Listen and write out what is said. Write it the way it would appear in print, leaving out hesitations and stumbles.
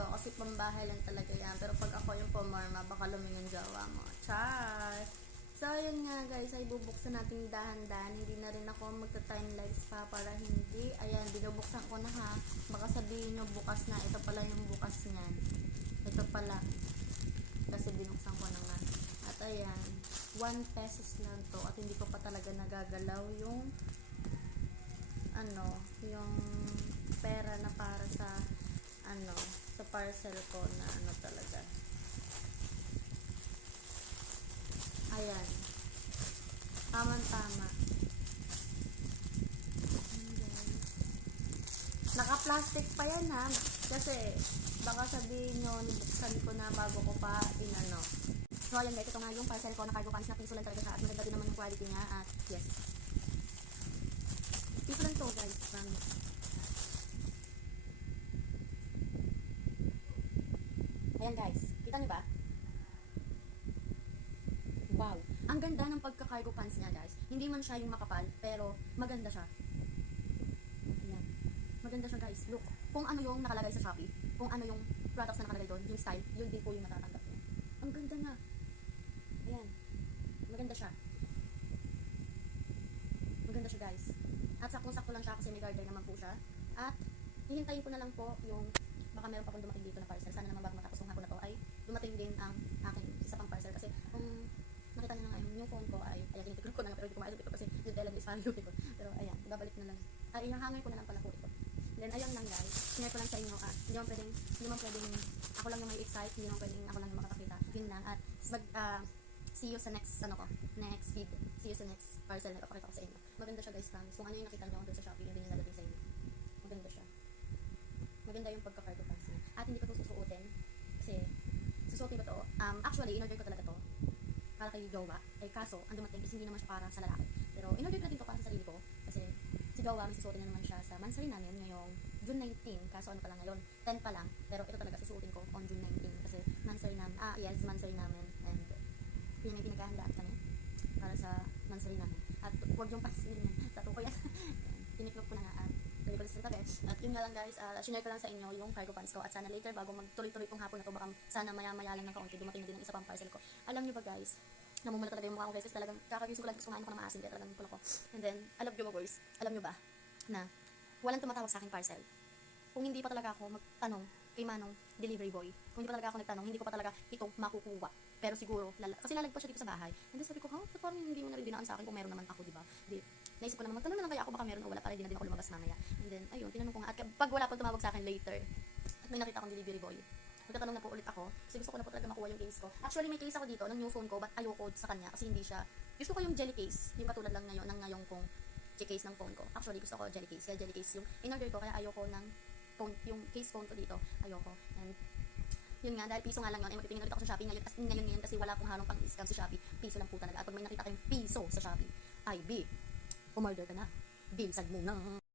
ko kasi pambahay lang talaga yan. Pero pag ako yung pumarma, baka lumingon jowa mo. Char! So, yun nga guys, ay bubuksan natin dahan-dahan. Hindi na rin ako magta-timelines pa para hindi. Ayan, binubuksan ko na ha. Baka sabihin nyo bukas na. Ito pala yung bukas niyan. Ito pala. Kasi binuksan ko na nga. At ayan, 1 pesos lang to. At hindi ko pa talaga nagagalaw yung yung pera na para sa sa parcel ko na talaga. Ayan. Tama-tama. Naka-plastic pa yan ha. Kasi baka sabihin nyo, nibuksan ko na bago ko pa inano. So ayan guys, ito nga yung parcel ko na cargo pants na piso lang talaga siya. At maganda din naman yung quality niya. At yes. Piso lang to guys. Ayan guys. Kita niyo ba? Wow. Ang ganda ng pagka-cargo pants niya guys. Hindi man siya yung makapal, pero maganda siya. Ayan. Maganda siya guys. Look. Kung ano yung nakalagay sa Shopee, kung ano yung products na nakalagay doon, yung style, yun din po yung matatanggap niya. Ang ganda na. Ayan. Maganda siya. Maganda siya guys. At saktong-sakto lang siya kasi may garter naman po siya. At hihintayin ko na lang po yung baka meron pa akong dumating dito na parcel. Sana naman bago matapos ng hapon na to ay dumating din ang aking isa pang parcel. Kasi kung nakita niyo na nga yung phone ko ay tinitignan ko na lang pero hindi ko maayos ito kasi yung tela is parang ito. Pero ayan, babalik na lang. Ay, ihahangay ko na lang pala po ito. Then ayun lang guys, share ko lang sa inyo hindi man pwedeng ako lang yung may excite, hindi man pwedeng ako lang yung makakakita. Yun lang at see you sa next next feed. See you sa next parcel na ipapakita ko sa inyo. Maganda siya guys, promise. Kung ano yung nakita niyo doon sa Shopee, yun din yung lalating sa inyo. Maganda siya. Maganda yung pagka-cargo pants niya. At hindi ko ito susuotin kasi susuotin ko to. Actually, in-order ko talaga to para kay jowa. Kaso, ang dumating is hindi naman siya para sa lalaki. Pero in-order ko na din to para sa sarili ko kasi si jowa, may susuotin na naman siya sa mansari namin ngayong June 19. Kaso ano pa lang ngayon, 10 pa lang. Pero ito talaga susuotin ko on June 19 kasi mansari namin. Yes, mansari namin. And yun yung pinaghahandaan kami para sa mansari namin. At huwag yung pasin yan. Tattoo ko yan. Tiniklop ko na nga at pwede ko sa tabi. At yun nga lang guys, sinare ko lang sa inyo yung cargo pants ko. At sana later bago magtuloy-tuloy tong hapon na to, baka sana maya-maya lang ng kaunti, dumating na din ang isa pang parcel ko. Alam nyo ba guys, namumula talaga yung mukha ko guys kasi talagang kakagising ko lang, gusto kumain ko ng maasin kaya talagang tulog ko. And then, alam nyo ba boys, alam nyo ba na walang tumatawag sa aking parcel kung hindi pa talaga ako magtanong kay Manong delivery boy. Kung hindi pa talaga ako nagtanong, hindi ko pa talaga ito makukuha. Pero siguro, kasi lalagpas siya dito sa bahay. And then sabi ko, parang hindi mo na rin dinaan sa akin kung meron naman ako, diba? Naisip ko naman, magtanong na lang kaya ako baka meron o wala para hindi na din ako lumabas mamaya. And then, ayun, tinanong ko nga. At pag wala pang tumawag sa akin later, at may nakita akong delivery boy, magtatanong na po ulit ako kasi gusto ko na po talaga makuha yung case ko. Actually, may case ako dito ng new phone ko, but ayoko sa kanya kasi hindi siya, gusto ko yung jelly case, yung katulad lang ngayon, ng ngayon kong case ng phone ko. Actually, gusto ko jelly case. Kaya jelly case yung in-order ko, kaya ayoko ng phone, yung case phone ko dito. Ayoko. And yun nga, dahil piso nga lang yun, ay magtitingin ulit ako sa Shopee ngayon kasi wala pong halong pang scam sa Shopee. Piso lang po talaga. At pag may nakita kayong piso sa Shopee, ay umorder ka na. Binsag mo na.